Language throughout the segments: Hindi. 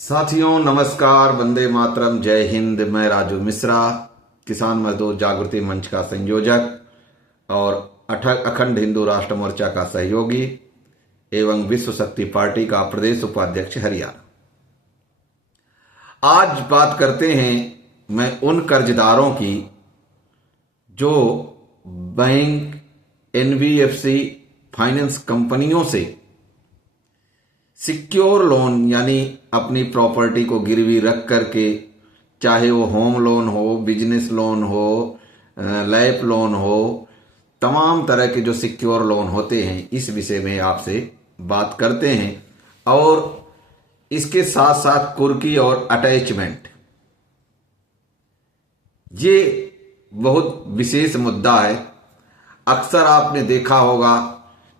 साथियों नमस्कार, वंदे मातरम, जय हिंद। मैं राजू मिश्रा, किसान मजदूर जागृति मंच का संयोजक और अखंड हिंदू राष्ट्र मोर्चा का सहयोगी एवं विश्व शक्ति पार्टी का प्रदेश उपाध्यक्ष हरियाणा। आज बात करते हैं मैं उन कर्जदारों की जो बैंक, एनबीएफसी, फाइनेंस कंपनियों से सिक्योर लोन यानी अपनी प्रॉपर्टी को गिरवी रख करके, चाहे वो होम लोन हो, बिजनेस लोन हो, लाइफ लोन हो, तमाम तरह के जो सिक्योर लोन होते हैं, इस विषय में आपसे बात करते हैं। और इसके साथ साथ कुर्की और अटैचमेंट, ये बहुत विशेष मुद्दा है। अक्सर आपने देखा होगा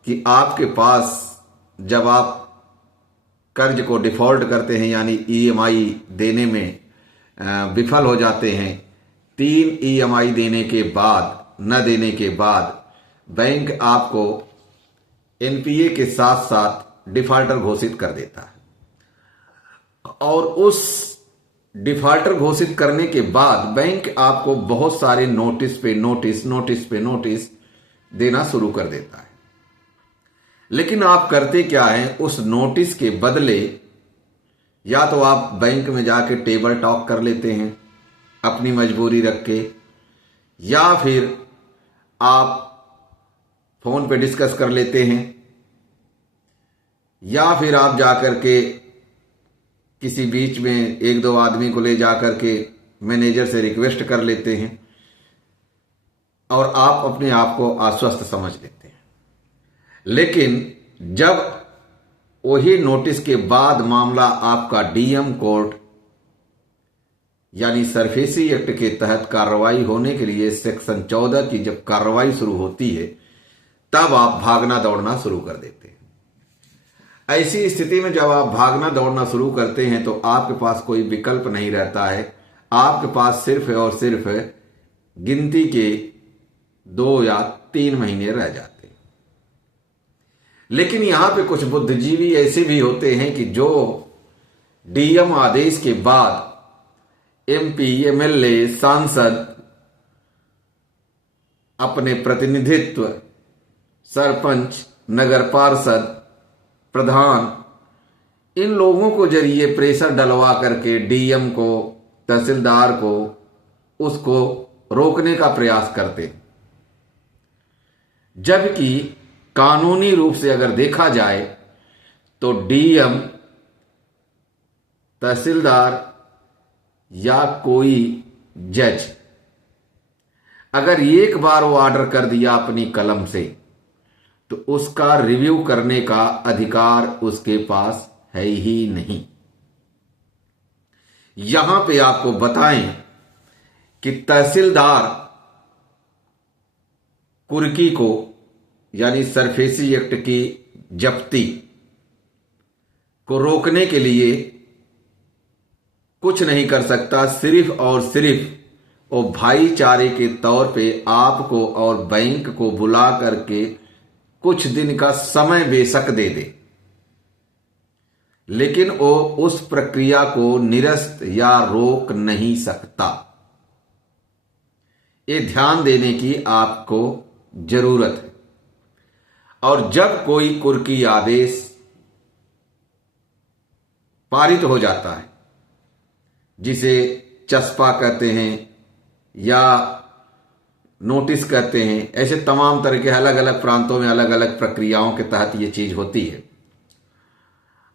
कि आपके पास जब आप कर्ज को डिफॉल्ट करते हैं यानी ईएमआई देने में विफल हो जाते हैं, 3 ईएमआई देने के बाद, न देने के बाद बैंक आपको एनपीए के साथ साथ डिफॉल्टर घोषित कर देता है। और उस डिफॉल्टर घोषित करने के बाद बैंक आपको बहुत सारे नोटिस पे नोटिस देना शुरू कर देता है। लेकिन आप करते क्या हैं, उस नोटिस के बदले या तो आप बैंक में जाके टेबल टॉक कर लेते हैं अपनी मजबूरी रख के, या फिर आप फोन पे डिस्कस कर लेते हैं, या फिर आप जाकर के किसी बीच में 1-2 आदमी को ले जाकर के मैनेजर से रिक्वेस्ट कर लेते हैं और आप अपने आप को आश्वस्त समझ लेते हैं। लेकिन जब वही नोटिस के बाद मामला आपका डीएम कोर्ट यानी सरफेसी एक्ट के तहत कार्रवाई होने के लिए सेक्शन 14 की जब कार्रवाई शुरू होती है, तब आप भागना दौड़ना शुरू कर देते हैं। ऐसी स्थिति में जब आप भागना दौड़ना शुरू करते हैं तो आपके पास कोई विकल्प नहीं रहता है। आपके पास सिर्फ और सिर्फ गिनती के 2 या 3 महीने रह जाते हैं। लेकिन यहां पे कुछ बुद्धिजीवी ऐसे भी होते हैं कि जो डीएम आदेश के बाद एमपी, एमएलए, सांसद, अपने प्रतिनिधित्व, सरपंच, नगर पार्षद, प्रधान, इन लोगों को जरिए प्रेशर डलवा करके डीएम को, तहसीलदार को, उसको रोकने का प्रयास करते। जबकि कानूनी रूप से अगर देखा जाए तो डीएम, तहसीलदार या कोई जज अगर एक बार वो ऑर्डर कर दिया अपनी कलम से, तो उसका रिव्यू करने का अधिकार उसके पास है ही नहीं। यहां पे आपको बताएं कि तहसीलदार कुर्की को यानी सरफेसी एक्ट की जब्ती को रोकने के लिए कुछ नहीं कर सकता। सिर्फ और सिर्फ वो भाईचारे के तौर पे आपको और बैंक को बुला करके कुछ दिन का समय बेशक दे दे, लेकिन वो उस प्रक्रिया को निरस्त या रोक नहीं सकता। ये ध्यान देने की आपको जरूरत है। और जब कोई कुर्की आदेश पारित हो जाता है, जिसे चस्पा कहते हैं या नोटिस कहते हैं, ऐसे तमाम तरह के अलग अलग प्रांतों में अलग अलग प्रक्रियाओं के तहत ये चीज होती है।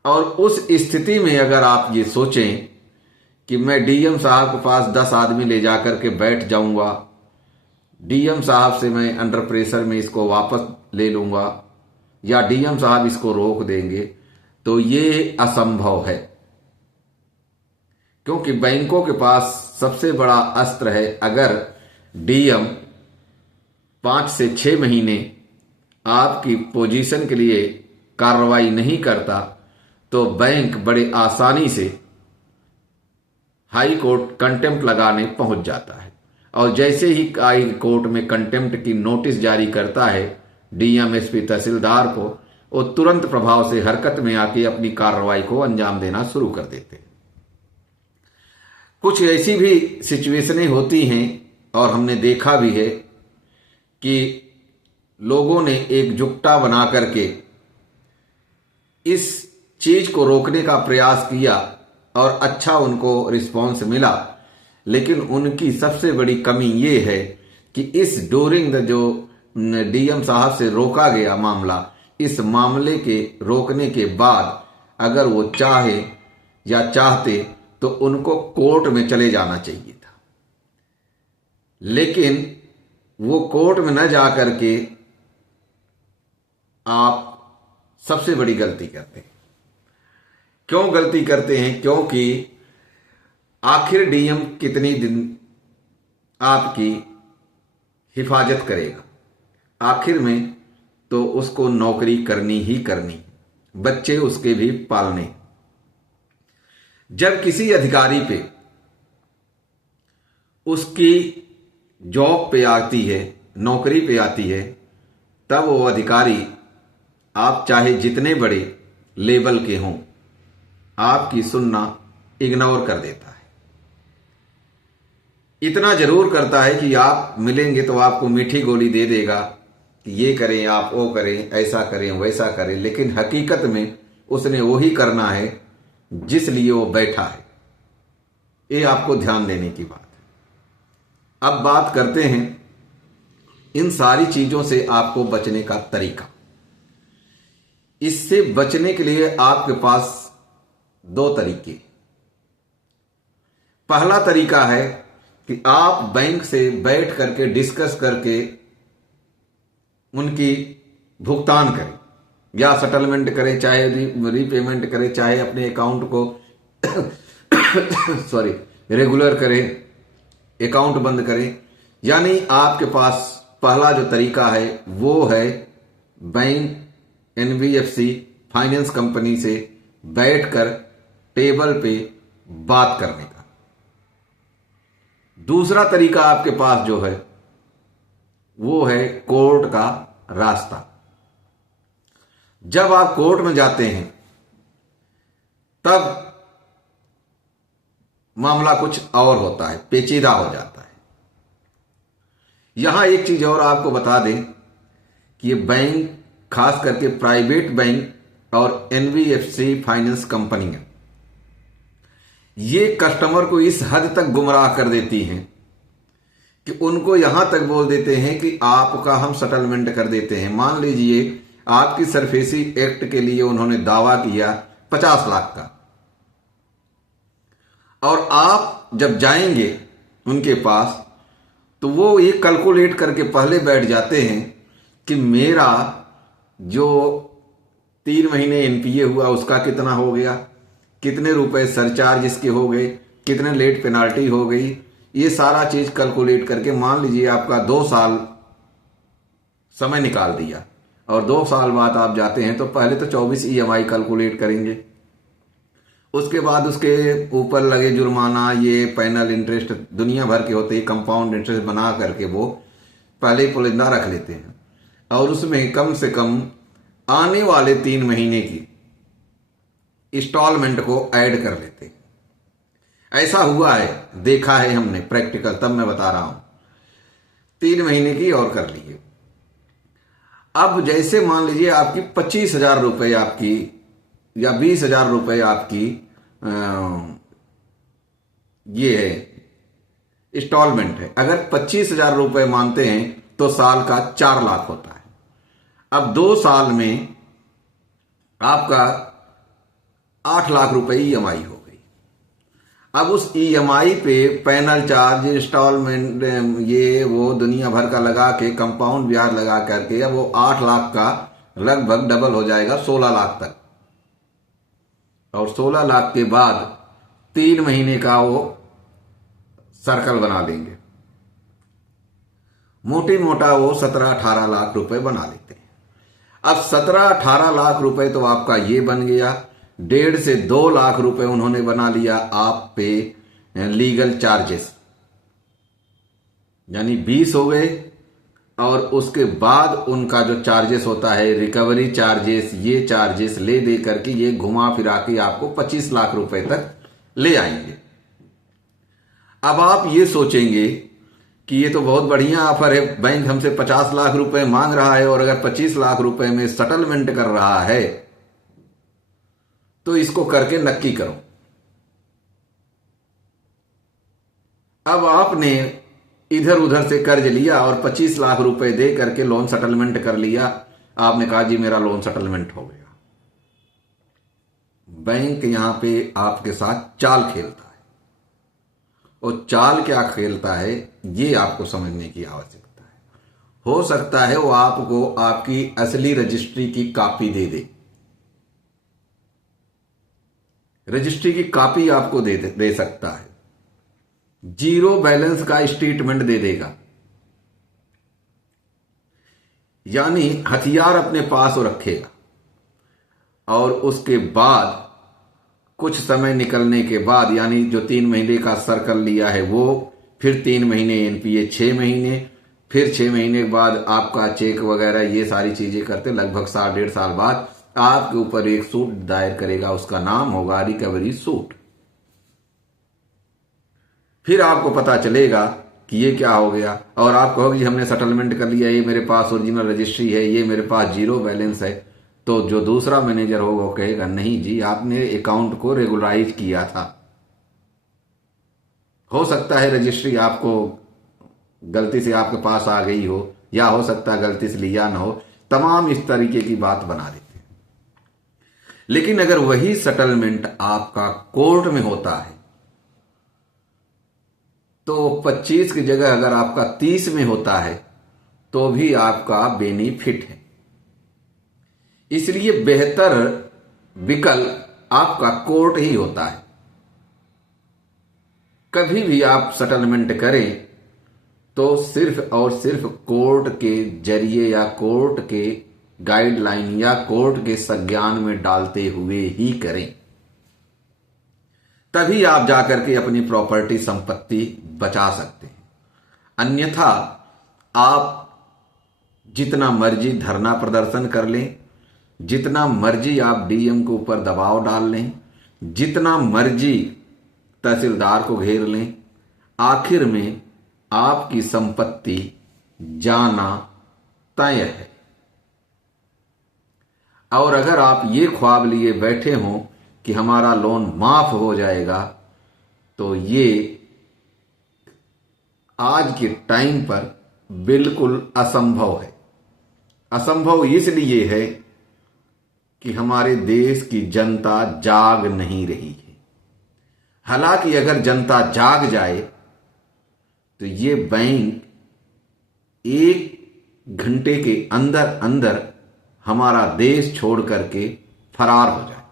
और उस स्थिति में अगर आप ये सोचें कि मैं डीएम साहब के पास 10 आदमी ले जाकर के बैठ जाऊंगा, डीएम साहब से मैं अंडर प्रेशर में इसको वापस ले लूंगा या डीएम साहब इसको रोक देंगे, तो ये असंभव है। क्योंकि बैंकों के पास सबसे बड़ा अस्त्र है, अगर डीएम 5 से 6 महीने आपकी पोजीशन के लिए कार्रवाई नहीं करता, तो बैंक बड़े आसानी से हाई कोर्ट कंटेम्प्ट लगाने पहुंच जाता है। और जैसे ही हाई कोर्ट में कंटेम्प्ट की नोटिस जारी करता है डीएम, एसपी, तहसीलदार को, वो तुरंत प्रभाव से हरकत में आके अपनी कार्रवाई को अंजाम देना शुरू कर देते हैं। कुछ ऐसी भी सिचुएशनें होती हैं और हमने देखा भी है कि लोगों ने एकजुटता बना करके इस चीज को रोकने का प्रयास किया और अच्छा उनको रिस्पॉन्स मिला। लेकिन उनकी सबसे बड़ी कमी ये है कि इस ड्यूरिंग द जो डीएम साहब से रोका गया मामला, इस मामले के रोकने के बाद अगर वो चाहे या चाहते तो उनको कोर्ट में चले जाना चाहिए था, लेकिन वो कोर्ट में न जा करके आप सबसे बड़ी गलती करते हैं। क्यों गलती करते हैं? क्योंकि आखिर डीएम कितनी दिन आपकी हिफाजत करेगा? आखिर में तो उसको नौकरी करनी ही करनी, बच्चे उसके भी पालने। जब किसी अधिकारी पे उसकी जॉब पे आती है, नौकरी पे आती है, तब वो अधिकारी आप चाहे जितने बड़े लेवल के हों, आपकी सुनना इग्नोर कर देता है। इतना जरूर करता है कि आप मिलेंगे तो आपको मीठी गोली दे देगा कि ये करें, आप वो करें, ऐसा करें, वैसा करें, लेकिन हकीकत में उसने वही करना है जिस लिए वो बैठा है। ये आपको ध्यान देने की बात है। अब बात करते हैं इन सारी चीजों से आपको बचने का तरीका। इससे बचने के लिए आपके पास दो तरीके। पहला तरीका है कि आप बैंक से बैठ करके डिस्कस करके उनकी भुगतान करें या सेटलमेंट करें, चाहे रीपेमेंट करें, चाहे अपने अकाउंट को रेगुलर करें, अकाउंट बंद करें। यानी आपके पास पहला जो तरीका है वो है बैंक, एनबीएफसी, फाइनेंस कंपनी से बैठकर टेबल पे बात करने का। दूसरा तरीका आपके पास जो है वो है कोर्ट का रास्ता। जब आप कोर्ट में जाते हैं तब मामला कुछ और होता है, पेचीदा हो जाता है। यहां एक चीज और आपको बता दें कि ये बैंक, खास करके प्राइवेट बैंक और एनबीएफसी फाइनेंस कंपनियां, ये कस्टमर को इस हद तक गुमराह कर देती हैं कि उनको यहां तक बोल देते हैं कि आपका हम सेटलमेंट कर देते हैं। मान लीजिए आपकी सरफेसी एक्ट के लिए उन्होंने दावा किया 50 लाख का, और आप जब जाएंगे उनके पास तो वो ये कैलकुलेट करके पहले बैठ जाते हैं कि मेरा जो 3 महीने एनपीए हुआ उसका कितना हो गया, कितने रुपए सरचार्ज इसके हो गए, कितने लेट पेनाल्टी हो गई। ये सारा चीज कैलकुलेट करके मान लीजिए आपका 2 साल समय निकाल दिया और 2 साल बाद आप जाते हैं तो पहले तो 24 ईएमआई कैलकुलेट करेंगे, उसके बाद उसके ऊपर लगे जुर्माना, ये पैनल इंटरेस्ट दुनिया भर के होते हैं, कंपाउंड इंटरेस्ट बना करके वो पहले पुलिंदा रख लेते हैं और उसमें कम से कम आने वाले 3 महीने की इंस्टॉलमेंट को ऐड कर लेते हैं। ऐसा हुआ है, देखा है हमने प्रैक्टिकल, तब मैं बता रहा हूं। 3 महीने की और कर लिए। अब जैसे मान लीजिए आपकी 25,000 रुपए आपकी या 20,000 रुपए आपकी ये है इंस्टॉलमेंट है। अगर 25,000 रुपए मानते हैं तो साल का 4 लाख होता है। अब 2 साल में आपका 8 लाख रुपए ईएमआई हो गई। अब उस ईएमआई पे पैनल चार्ज, इंस्टॉलमेंट, ये वो दुनिया भर का लगा के, कंपाउंड ब्याज लगा करके अब वो 8 लाख का लगभग डबल हो जाएगा 16 लाख तक। और 16 लाख के बाद 3 महीने का वो सर्कल बना देंगे, मोटी मोटा वो 17-18 लाख रुपए बना लेते हैं। अब 17-18 लाख रुपए तो आपका ये बन गया। 1.5 से 2 लाख रुपए उन्होंने बना लिया आप पे लीगल चार्जेस, यानी 20 हो गए। और उसके बाद उनका जो चार्जेस होता है, रिकवरी चार्जेस, ये चार्जेस ले दे करके ये घुमा फिरा के आपको 25 लाख रुपए तक ले आएंगे। अब आप ये सोचेंगे कि ये तो बहुत बढ़िया ऑफर है, बैंक हमसे 50 लाख रुपए मांग रहा है और अगर 25 लाख रुपए में सेटलमेंट कर रहा है तो इसको करके नक्की करो। अब आपने इधर उधर से कर्ज लिया और 25 लाख रुपए दे करके लोन सेटलमेंट कर लिया। आपने कहा जी मेरा लोन सेटलमेंट हो गया। बैंक यहां पे आपके साथ चाल खेलता है, और चाल क्या खेलता है ये आपको समझने की आवश्यकता है। हो सकता है वो आपको आपकी असली रजिस्ट्री की कॉपी दे दे, रजिस्ट्री की कॉपी आपको दे सकता है, जीरो बैलेंस का स्टेटमेंट दे देगा, यानी हथियार अपने पास रखेगा। और उसके बाद कुछ समय निकलने के बाद, यानी जो 3 महीने का सर्कल लिया है वो, फिर 3 महीने एनपीए, 6 महीने, फिर 6 महीने के बाद आपका चेक वगैरह, ये सारी चीजें करते लगभग 1.5 बाद आपके ऊपर एक सूट दायर करेगा। उसका नाम होगा रिकवरी सूट। फिर आपको पता चलेगा कि ये क्या हो गया, और आप कहोगे जी हमने सेटलमेंट कर लिया, ये मेरे पास ओरिजिनल रजिस्ट्री है, ये मेरे पास जीरो बैलेंस है। तो जो दूसरा मैनेजर होगा वो कहेगा नहीं जी आपने अकाउंट को रेगुलराइज किया था। हो सकता है रजिस्ट्री आपको गलती से आपके पास आ गई हो, या हो सकता है गलती से लिया ना हो, तमाम इस तरीके की बात बना देते हैं। लेकिन अगर वही सेटलमेंट आपका कोर्ट में होता है तो 25 की जगह अगर आपका 30 में होता है तो भी आपका बेनिफिट है। इसलिए बेहतर विकल्प आपका कोर्ट ही होता है। कभी भी आप सेटलमेंट करें तो सिर्फ और सिर्फ कोर्ट के जरिए या कोर्ट के गाइडलाइन या कोर्ट के संज्ञान में डालते हुए ही करें, तभी आप जाकर के अपनी प्रॉपर्टी संपत्ति बचा सकते हैं। अन्यथा आप जितना मर्जी धरना प्रदर्शन कर लें, जितना मर्जी आप डीएम के ऊपर दबाव डाल लें, जितना मर्जी तहसीलदार को घेर लें, आखिर में आपकी संपत्ति जाना तय है। और अगर आप ये ख्वाब लिए बैठे हों कि हमारा लोन माफ हो जाएगा, तो ये आज के टाइम पर बिल्कुल असंभव है। असंभव इसलिए है कि हमारे देश की जनता जाग नहीं रही है। हालांकि अगर जनता जाग जाए तो ये बैंक 1 घंटे के अंदर अंदर हमारा देश छोड़ करके फरार हो जाए।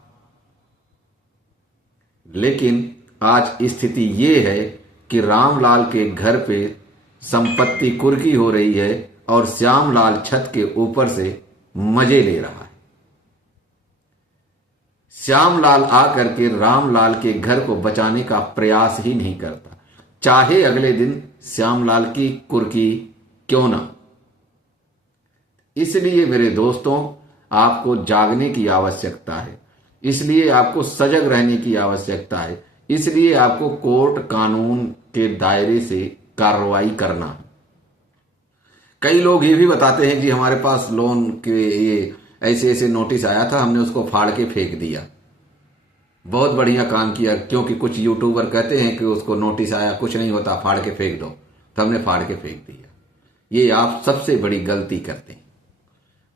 लेकिन आज स्थिति ये है कि रामलाल के घर पे संपत्ति कुर्की हो रही है और श्यामलाल छत के ऊपर से मजे ले रहा है। श्यामलाल आकर के रामलाल के घर को बचाने का प्रयास ही नहीं करता, चाहे अगले दिन श्यामलाल की कुर्की क्यों ना। इसलिए मेरे दोस्तों, आपको जागने की आवश्यकता है, इसलिए आपको सजग रहने की आवश्यकता है, इसलिए आपको कोर्ट कानून के दायरे से कार्रवाई करना है। कई लोग ये भी बताते हैं कि हमारे पास लोन के ये ऐसे ऐसे नोटिस आया था, हमने उसको फाड़ के फेंक दिया। बहुत बढ़िया काम किया, क्योंकि कुछ यूट्यूबर कहते हैं कि उसको नोटिस आया, कुछ नहीं होता, फाड़ के फेंक दो, तो हमने फाड़ के फेंक दिया। ये आप सबसे बड़ी गलती करते हैं।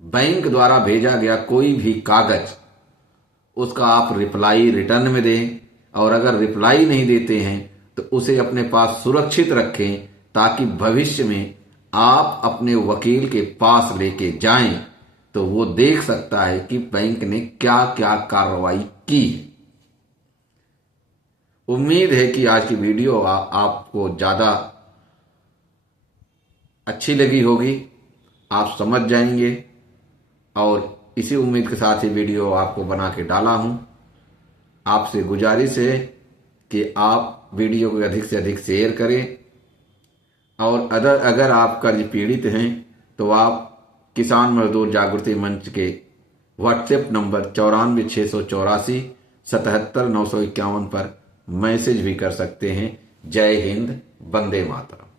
बैंक द्वारा भेजा गया कोई भी कागज, उसका आप रिप्लाई रिटर्न में दें, और अगर रिप्लाई नहीं देते हैं तो उसे अपने पास सुरक्षित रखें, ताकि भविष्य में आप अपने वकील के पास लेके जाएं तो वो देख सकता है कि बैंक ने क्या क्या कार्रवाई की है। उम्मीद है कि आज की वीडियो आपको ज्यादा अच्छी लगी होगी, आप समझ जाएंगे, और इसी उम्मीद के साथ ही वीडियो आपको बना के डाला हूं। आपसे गुजारिश है कि आप वीडियो को अधिक से अधिक शेयर करें, और अगर आप कर्ज पीड़ित हैं तो आप किसान मजदूर जागृति मंच के व्हाट्सएप नंबर 94 684 77 951 पर मैसेज भी कर सकते हैं, जय हिंद, वंदे मातरम।